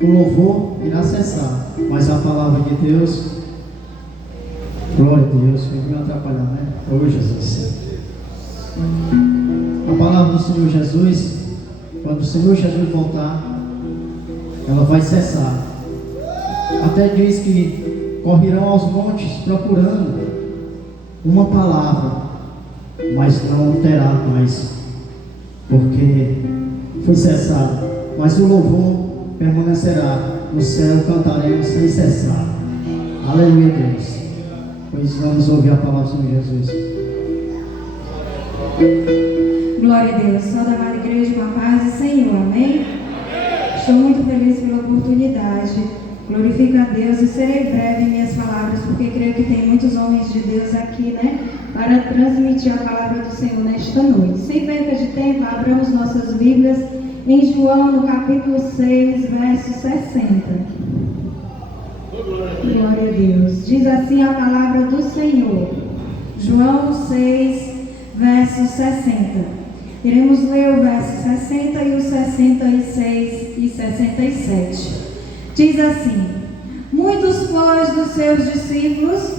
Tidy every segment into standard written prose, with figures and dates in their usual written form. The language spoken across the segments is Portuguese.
o louvor irá cessar, mas a palavra de Deus, glória a Deus, foi me atrapalhar, né? Ô Jesus. A palavra do Senhor Jesus, quando o Senhor Jesus voltar, ela vai cessar. Até diz que correrão aos montes procurando uma palavra, mas não terá mais, porque foi cessado. Mas o louvor permanecerá. No céu cantaremos sem cessar. Aleluia, Deus. Pois vamos ouvir a palavra do Senhor Jesus. Glória a Deus. Toda a amada igreja com a paz do Senhor. Amém? Estou muito feliz pela oportunidade. Glorifico a Deus e serei breve em minhas palavras, porque creio que tem muitos homens de Deus aqui, né? Para transmitir a palavra do Senhor nesta noite. Sem perca de tempo, abramos nossas Bíblias em João, no capítulo 6, verso 60. Glória a Deus. Diz assim a palavra do Senhor. João 6, verso 60. Iremos ler o verso 60 e o 66 e 67. Diz assim: muitos, pois, dos seus discípulos,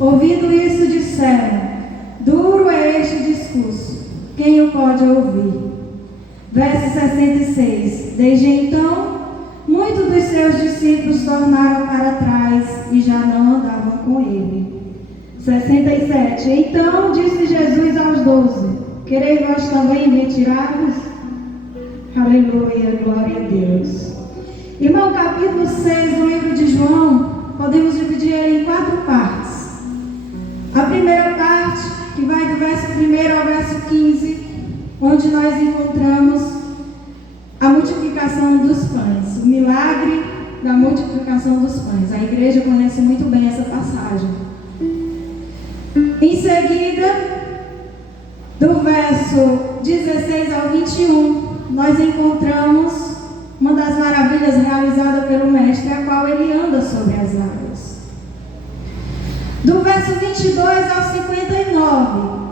ouvindo isso, disseram: duro é este discurso, quem o pode ouvir? Verso 66. Desde então, muitos dos seus discípulos tornaram para trás e já não andavam com ele. 67. Então disse Jesus aos 12: quereis vós também retirar-vos? Aleluia, glória a Deus. Irmão, capítulo 6 do livro de João, podemos dividir ele em 4 partes. A primeira parte, que vai do verso 1 ao verso 15, onde nós encontramos a multiplicação dos pães, o milagre da multiplicação dos pães. A igreja conhece muito bem essa passagem. Em seguida, do verso 16 ao 21, nós encontramos uma das maravilhas realizadas pelo Mestre, a qual ele anda sobre as águas. Do verso 22 ao 59,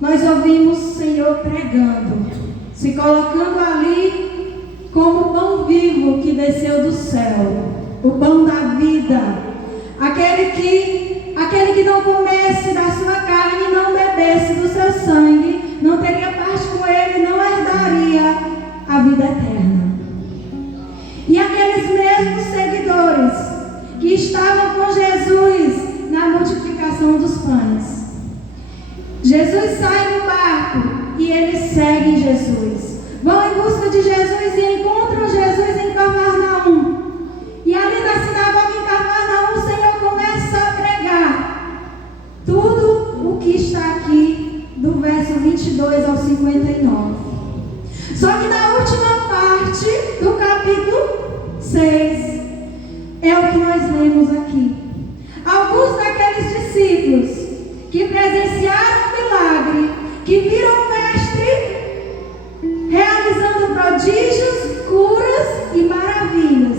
nós ouvimos o Senhor pregando, se colocando ali como o pão vivo que desceu do céu, o pão da vida, aquele que não comesse da sua carne e não bebesse do seu sangue, não teria parte com ele, não herdaria a vida eterna. E aqueles mesmos seguidores que estavam com Jesus na multiplicação dos pães, Jesus sai do barco e eles seguem Jesus, vão em busca de Jesus e encontram Jesus em Cafarnaum. E ali na sinagoga em Cafarnaum, o Senhor começa a pregar tudo o que está aqui do verso 22 ao 59. Só que na última parte do capítulo 6 é o que nós lemos aqui. Alguns daqueles discípulos que presenciaram o milagre, que viram o Mestre realizando prodígios, curas e maravilhas,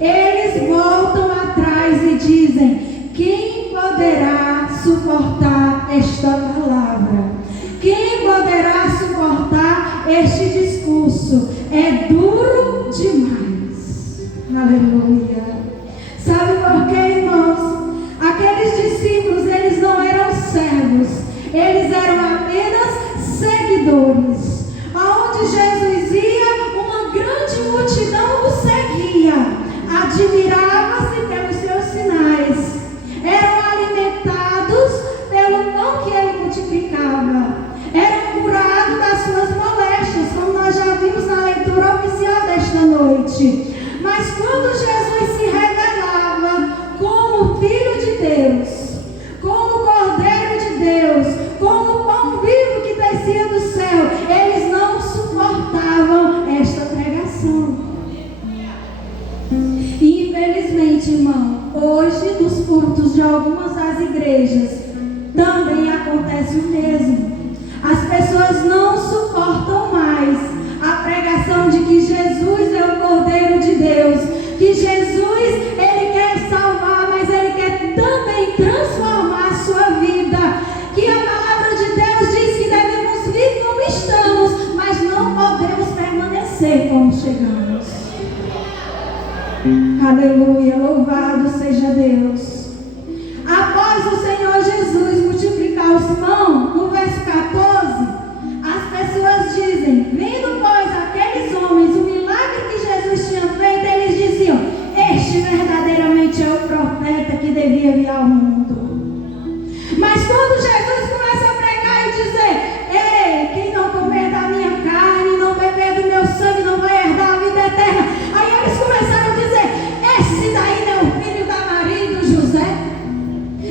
eles voltam atrás e dizem: quem poderá suportar esta palavra? Quem poderá suportar este discurso? É duro demais. Aleluia. Sabe por quê, irmãos? Aqueles discípulos, eles não eram servos, eles eram apenas seguidores. Aonde Jesus ia, uma grande multidão o seguia, admirava-se pelos seus sinais, eram alimentados pelo pão que ele multiplicava, eram curados das suas moléstias, como nós já vimos na leitura oficial desta noite. Mas quando Jesus se revelava como Filho de Deus, como Cordeiro de Deus, como pão vivo que descia do céu, eles não suportavam esta pregação. E infelizmente, irmão, hoje nos cultos de algumas das igrejas também acontece o mesmo. As pessoas não suportam mais a pregação de que Jesus é o Cordeiro de Deus, que Jesus, ele quer salvar, mas ele quer também transformar a sua vida, que a palavra de Deus diz que devemos vir como estamos, mas não podemos permanecer como chegamos. Aleluia, louvado seja Deus. Após o Senhor Jesus multiplicar os pães, no verso 14, as pessoas dizem, vendo pois aqueles homens o milagre que Jesus tinha feito, eles diziam, este verdadeiramente é o profeta que devia vir ao mundo. Mas quando Jesus começa a pregar e dizer, ei, quem não comer da minha carne, não beber do meu sangue, não vai herdar a vida eterna. Aí eles começaram a dizer, esse daí não é o filho da Maria e do José?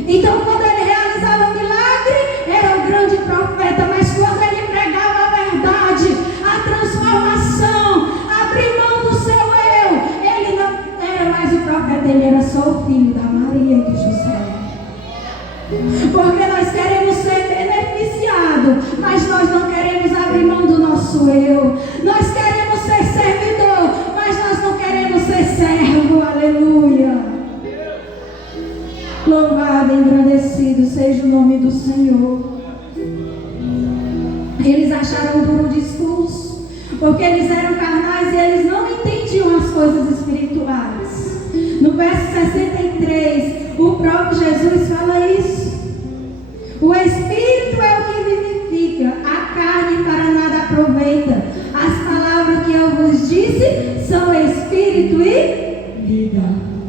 Então quando ele realizava o milagre, era o grande profeta, mas quando ele pregava a verdade, a transformação, abrir mão do seu eu, ele não era mais o profeta, ele era só o filho da Maria e do José. Porque nós queremos ser beneficiados, mas nós não queremos abrir mão do nosso eu. Nós queremos ser servidor, mas nós não queremos ser servo. Aleluia. Louvado e engrandecido seja o nome do Senhor. Eles acharam duro o discurso, porque eles eram carnais e eles não entendiam as coisas espirituais. No verso 63, o próprio Jesus fala isso. O Espírito é o que vivifica, a carne para nada aproveita. As palavras que eu vos disse são Espírito e vida.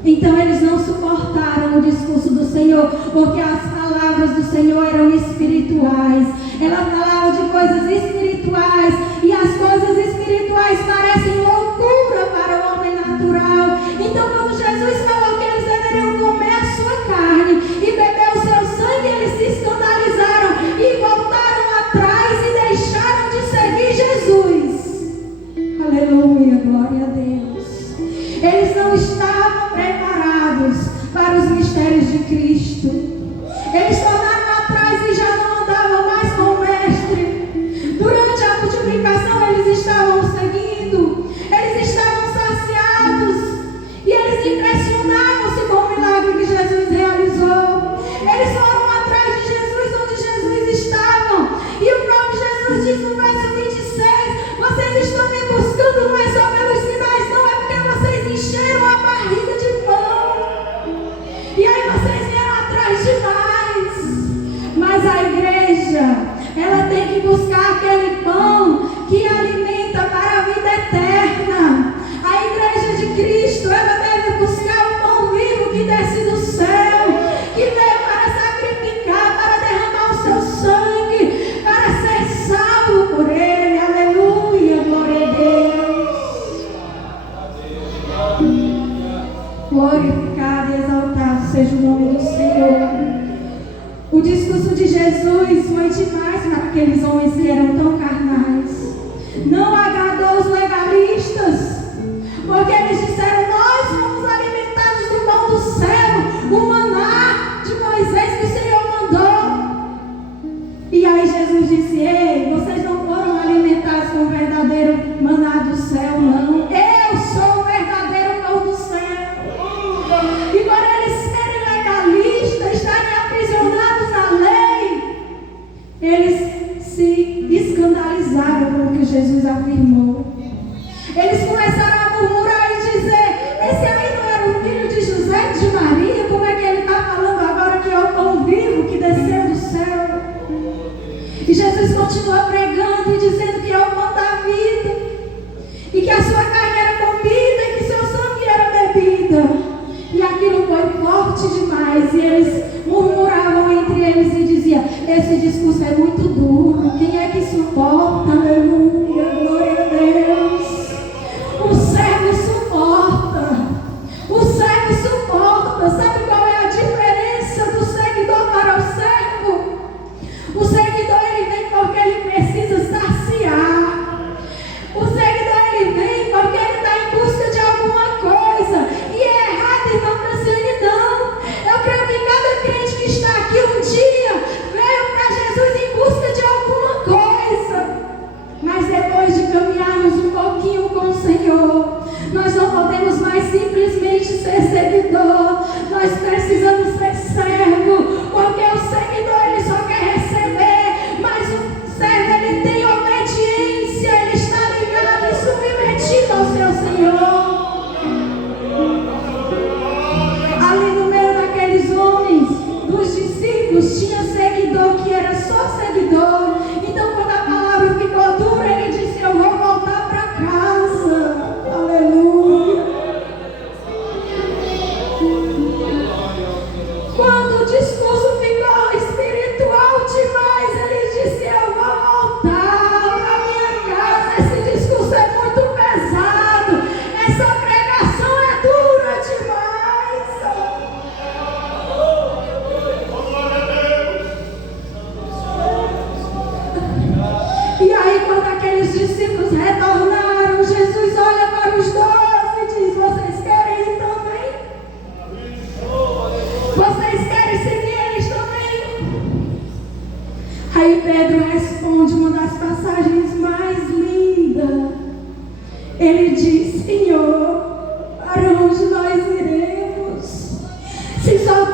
Então eles não suportaram o discurso do Senhor, porque as palavras do Senhor eram espirituais. Ela falava de coisas espirituais, e as coisas espirituais parecem loucura para o homem natural. Então quando Jesus falou que eles deveriam comer a sua carne e beber o seu sangue, eles se escandalizaram e voltaram atrás e deixaram de seguir Jesus. Aleluia, glória a Deus. Eles não estavam preparados para os mistérios de Cristo. Eles tornaram atrás e já não andavam mais com o Mestre. Durante a multiplicação eles estavam seguindo, eles estavam saciados e eles impressionavam-se com o milagre que Jesus realizou. Eles foram atrás de Jesus onde Jesus estava, e o próprio Jesus diz no verso 26, vocês estão me buscando não é só pelos sinais, não, é porque vocês encheram a barriga de pão, e aí vocês vieram atrás demais. Mas a igreja, ela tem que buscar aquele pão que alimenta para a vida eterna. A igreja de Cristo, ela deve buscar o pão vivo que desce do céu, que veio para sacrificar, para derramar o seu sangue, para ser salvo por Ele. Aleluia, glória a Deus. Glorificado e exaltado seja o nome do Senhor. O discurso de Jesus foi demais para aqueles homens que eram tão carnais. Não agradou os legalistas, porque eles disseram, nós fomos alimentados do pão do céu, o maná de Moisés que o Senhor mandou. E aí Jesus disse, ei, vocês não foram alimentados com o verdadeiro maná do céu, não. Eu sou o verdadeiro pão do céu. E para eles serem legalistas, estarem aprisionados na lei, eles se escandalizaram com o que Jesus afirmou. Eles começaram a murmurar e dizer, esse aí não era o filho de José e de Maria? Como é que ele está falando agora que é o pão vivo que desceu do céu? E Jesus continua pregando e dizendo que é o pão da vida, e que a sua carne era comida e que seu sangue era bebida. E aquilo foi forte demais, e eles murmuravam entre eles e diziam, esse discurso é muito duro, quem é que suporta? Aleluia, glória a Deus. O servo suporta. O servo suporta. Sabe qual é a diferença do seguidor para o servo? O seguidor, ele vem porque ele precisa saciar. O seguidor, ele vem porque ele está em busca de alguma coisa. E é errado, irmão Franciane, não. Eu creio que cada crente que está aqui um dia veio para Jesus em busca de alguma coisa.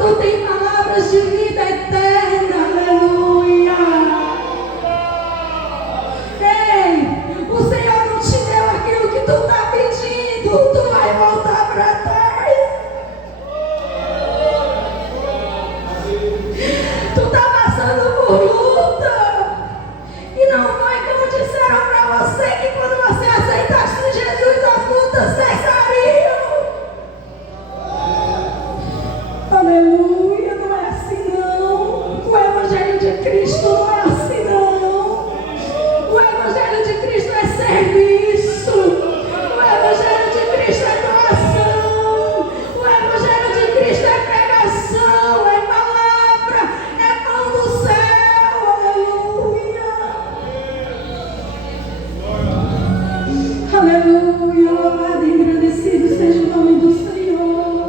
Tu tem palavras de vida eterna. Aleluia. Ei, o Senhor não te deu aquilo que tu está pedindo. Tu vai voltar para trás. Tu está passando por luta. E não foi como disseram para você que quando você aceitasse Jesus as lutas cessariam. Aleluia, não é assim não. O Evangelho de Cristo não é assim não. O Evangelho de Cristo é serviço. O Evangelho de Cristo é doação. O Evangelho de Cristo é pregação, é palavra, é pão do céu. Aleluia. Aleluia, louvado e engrandecido seja o nome do Senhor.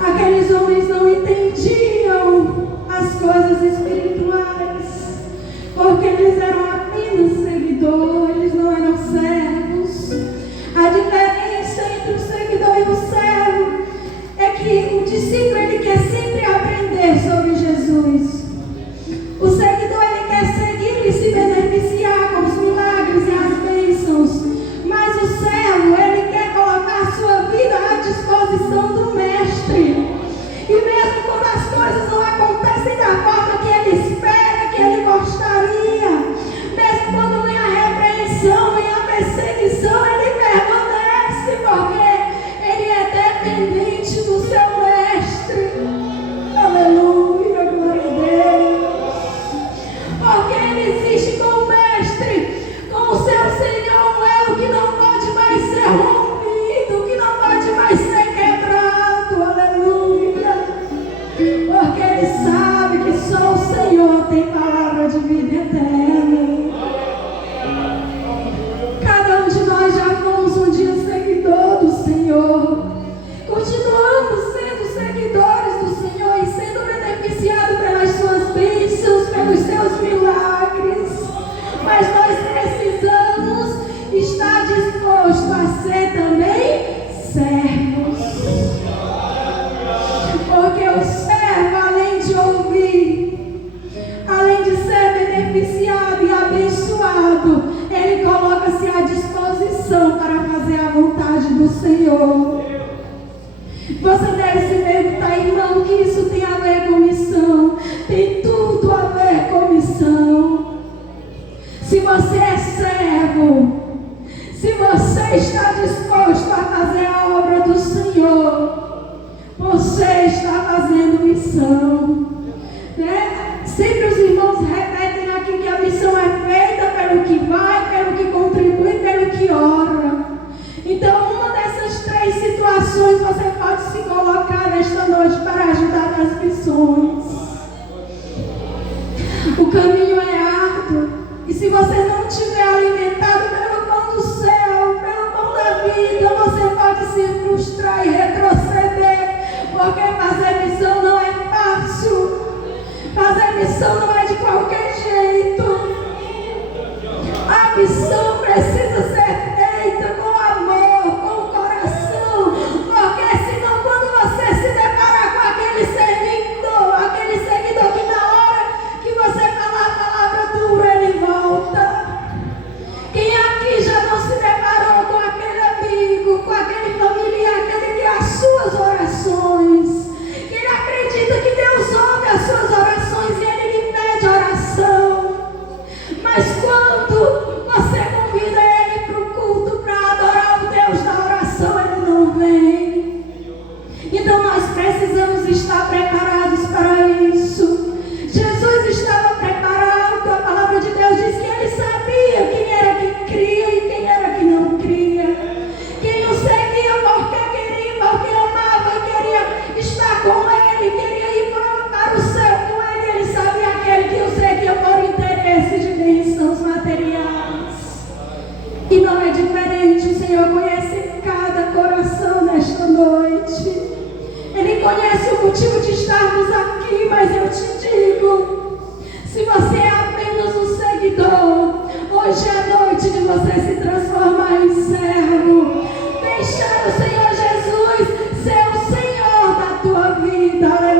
Aqueles homens não entendiam as coisas espirituais, porque eles eram apenas seguidores, não eram servos. A diferença entre o seguidor e o servo é que o discípulo ele quer sempre aprender sobre Jesus. O seguidor ele quer seguir e se beneficiar com os milagres e as bênçãos, mas o servo ele quer colocar a sua vida à disposição do mestre. E mesmo quando as coisas não acontecem da forma que ele espera, que ele gostaria, mesmo quando vem a repreensão, vem a perseguição, ele permanece, porque ele é dependente do seu mestre. Aleluia, glória a Deus. Porque ele existe com o mestre, com o seu Senhor, um elo que não pode mais ser rompido, que não pode mais ser quebrado. Aleluia. Porque ele sabe que só o Senhor tem palavra de vida eterna. Cada um de nós já fomos um dia seguidor do Senhor. Continuamos sendo seguidores do Senhor e sendo beneficiados pelas suas bênçãos, pelos seus milagres. Mas nós precisamos estar dispostos a ser também servos. Porque o servo, além de ouvir, além de ser beneficiado e abençoado, ele coloca-se à disposição para fazer a vontade do Senhor. Você deve se perguntar, irmão, o que isso tem a ver com missão? Tem tudo a ver com missão. Se você é servo, se você está disposto a fazer a obra do Senhor, você está fazendo missão, né? Sempre os irmãos repetem aqui que a missão é feita pelo que vai, pelo que contribui, pelo que ora. Então, uma dessas três situações você pode se colocar nesta noite para ajudar nas missões. O caminho é árduo, e se você não estiver alimentado pelo pão do céu, pelo pão da vida, você pode se frustrar e retroceder. Porque fazer missão não é fácil. Fazer missão não é de qualquer jeito. A missão precisa ser feita com amor, com coração. Porque senão quando você se deparar com aquele seguidor que na hora que você falar a palavra dura, ele volta. Quem aqui já não se deparou com aquele amigo, com aquele familiar, aquele que é as suas orações, que ele acredita que Deus ouve as suas orações e ele lhe pede oração, mas quando você convida ele para o culto, para adorar o Deus da oração, ele não vem. Então nós precisamos estar preparados para isso. Jesus estava preparado. A palavra de Deus diz que ele sabia quem era que cria e quem era que não cria, quem o seguia porque queria, porque amava e queria estar com ele, queria ir para o céu com ele. Ele sabia aquele que o seguia por interesse de bênçãos materiais. E não é diferente. O Senhor conhece cada coração nesta noite. Ele conhece o motivo de estarmos aqui, mas eu te digo, se você é apenas um seguidor, hoje é noite de você se transformar em servo, deixar o Senhor Jesus ser o Senhor da tua vida. Aleluia.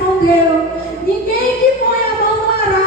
respondeu: ninguém